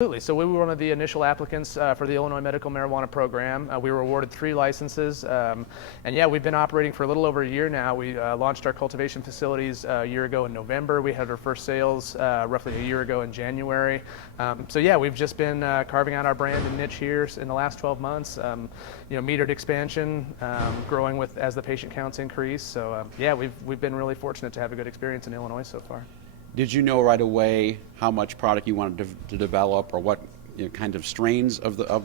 Absolutely. So we were one of the initial applicants for the Illinois Medical Marijuana Program. We were awarded 3 licenses, and yeah, we've been operating for a little over a year now. We launched our cultivation facilities a year ago in November. We had our first sales roughly a year ago in January. So yeah, we've just been carving out our brand and niche here in the last 12 months. Metered expansion, growing with as the patient counts increase. So yeah, we've been really fortunate to have a good experience in Illinois so far. Did you know right away how much product you wanted to develop, or what kind of strains of the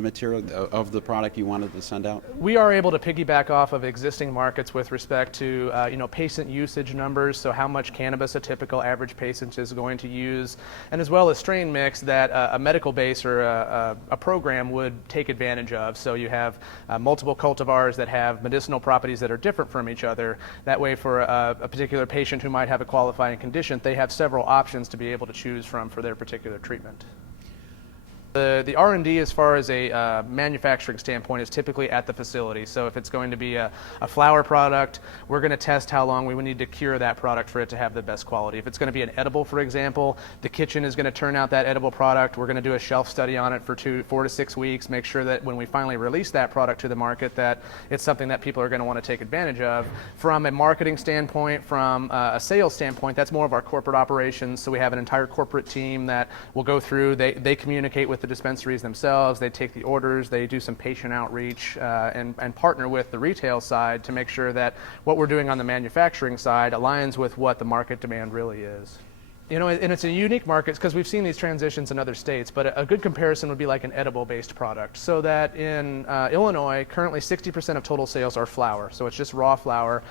material of the product you wanted to send out? We are able to piggyback off of existing markets with respect to patient usage numbers, so how much cannabis a typical average patient is going to use, and as well as strain mix that a medical base or a program would take advantage of. So you have multiple cultivars that have medicinal properties that are different from each other. That way, for a particular patient who might have a qualifying condition, they have several options to be able to choose from for their particular treatment. The R&D as far as a manufacturing standpoint is typically at the facility. So if it's going to be a flower product, we're going to test how long we would need to cure that product for it to have the best quality. If it's going to be an edible, for example, the kitchen is going to turn out that edible product. We're going to do a shelf study on it for 4 to 6 weeks, make sure that when we finally release that product to the market that it's something that people are going to want to take advantage of. From a marketing standpoint, from a sales standpoint, that's more of our corporate operations. So we have an entire corporate team that will go through, they communicate with the dispensaries themselves, they take the orders, they do some patient outreach and partner with the retail side to make sure that what we're doing on the manufacturing side aligns with what the market demand really is. And it's a unique market because we've seen these transitions in other states, but a good comparison would be like an edible-based product. So that in Illinois, currently 60% of total sales are flower, so it's just raw flower.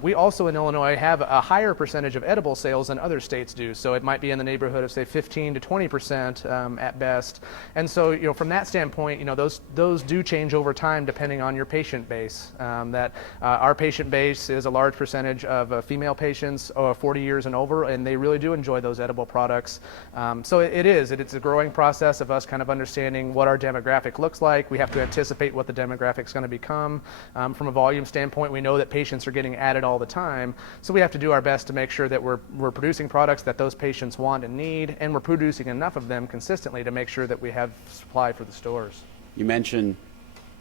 We also in Illinois have a higher percentage of edible sales than other states do, so it might be in the neighborhood of say 15 to 20% at best. And so from that standpoint, those do change over time depending on your patient base. Our patient base is a large percentage of female patients 40 years and over, and they really do enjoy those edible products. So it's a growing process of us kind of understanding what our demographic looks like. We have to anticipate what the demographic is going to become. From a volume standpoint, we know that patients are getting added all the time, so we have to do our best to make sure that we're producing products that those patients want and need, and we're producing enough of them consistently to make sure that we have supply for the stores. You mentioned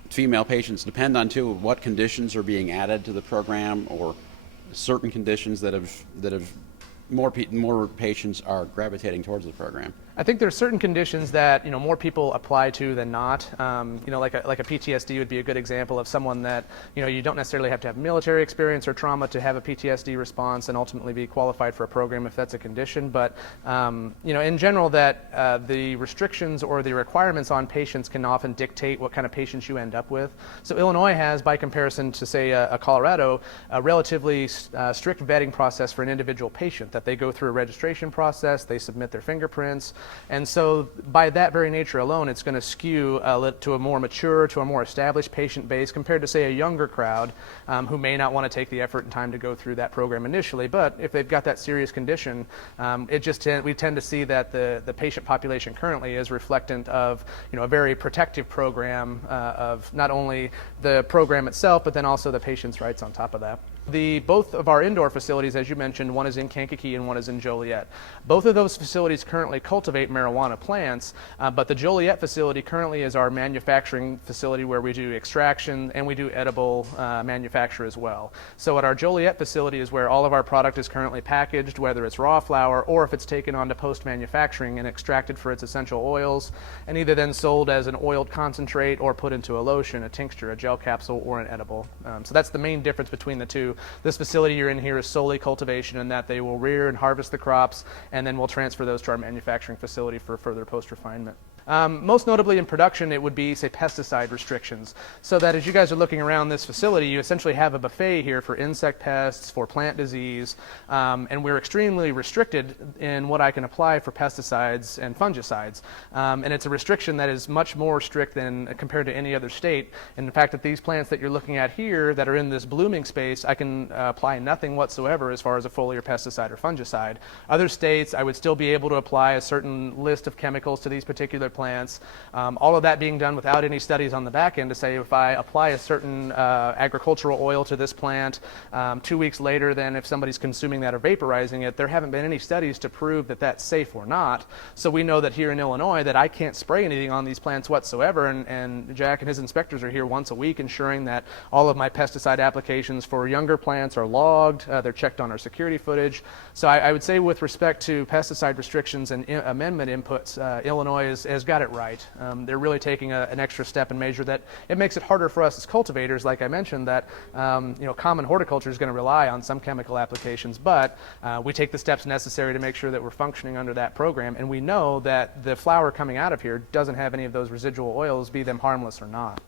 female patients. Depend on too what conditions are being added to the program, or certain conditions that have more patients are gravitating towards the program. I think there are certain conditions that more people apply to than not. Like a PTSD would be a good example of someone that you don't necessarily have to have military experience or trauma to have a PTSD response and ultimately be qualified for a program if that's a condition. But in general, that the restrictions or the requirements on patients can often dictate what kind of patients you end up with. So Illinois has, by comparison to say a Colorado, a relatively strict vetting process for an individual patient, that they go through a registration process, they submit their fingerprints. And so by that very nature alone, it's going to skew to a more mature, to a more established patient base compared to, say, a younger crowd who may not want to take the effort and time to go through that program initially. But if they've got that serious condition, we tend to see that the patient population currently is reflectant of a very protective program of not only the program itself, but then also the patient's rights on top of that. Both of our indoor facilities, as you mentioned, one is in Kankakee and one is in Joliet. Both of those facilities currently cultivate marijuana plants, but the Joliet facility currently is our manufacturing facility where we do extraction and we do edible manufacture as well. So at our Joliet facility is where all of our product is currently packaged, whether it's raw flower or if it's taken on to post-manufacturing and extracted for its essential oils, and either then sold as an oiled concentrate or put into a lotion, a tincture, a gel capsule, or an edible. So that's the main difference between the two. This facility you're in here is solely cultivation, in that they will rear and harvest the crops, and then we'll transfer those to our manufacturing facility for further post-refinement. Most notably in production, it would be, say, pesticide restrictions. So that as you guys are looking around this facility, you essentially have a buffet here for insect pests, for plant disease, and we're extremely restricted in what I can apply for pesticides and fungicides. And it's a restriction that is much more strict than compared to any other state. And in fact, that these plants that you're looking at here that are in this blooming space, I can apply nothing whatsoever as far as a foliar pesticide or fungicide. Other states, I would still be able to apply a certain list of chemicals to these particular plants plants. All of that being done without any studies on the back end to say if I apply a certain agricultural oil to this plant 2 weeks later than if somebody's consuming that or vaporizing it, there haven't been any studies to prove that that's safe or not. So we know that here in Illinois that I can't spray anything on these plants whatsoever, and Jack and his inspectors are here once a week ensuring that all of my pesticide applications for younger plants are logged, they're checked on our security footage. So I would say with respect to pesticide restrictions and amendment inputs, Illinois has got it right. They're really taking an extra step and measure that it makes it harder for us as cultivators, like I mentioned, that common horticulture is going to rely on some chemical applications, but we take the steps necessary to make sure that we're functioning under that program, and we know that the flower coming out of here doesn't have any of those residual oils, be them harmless or not.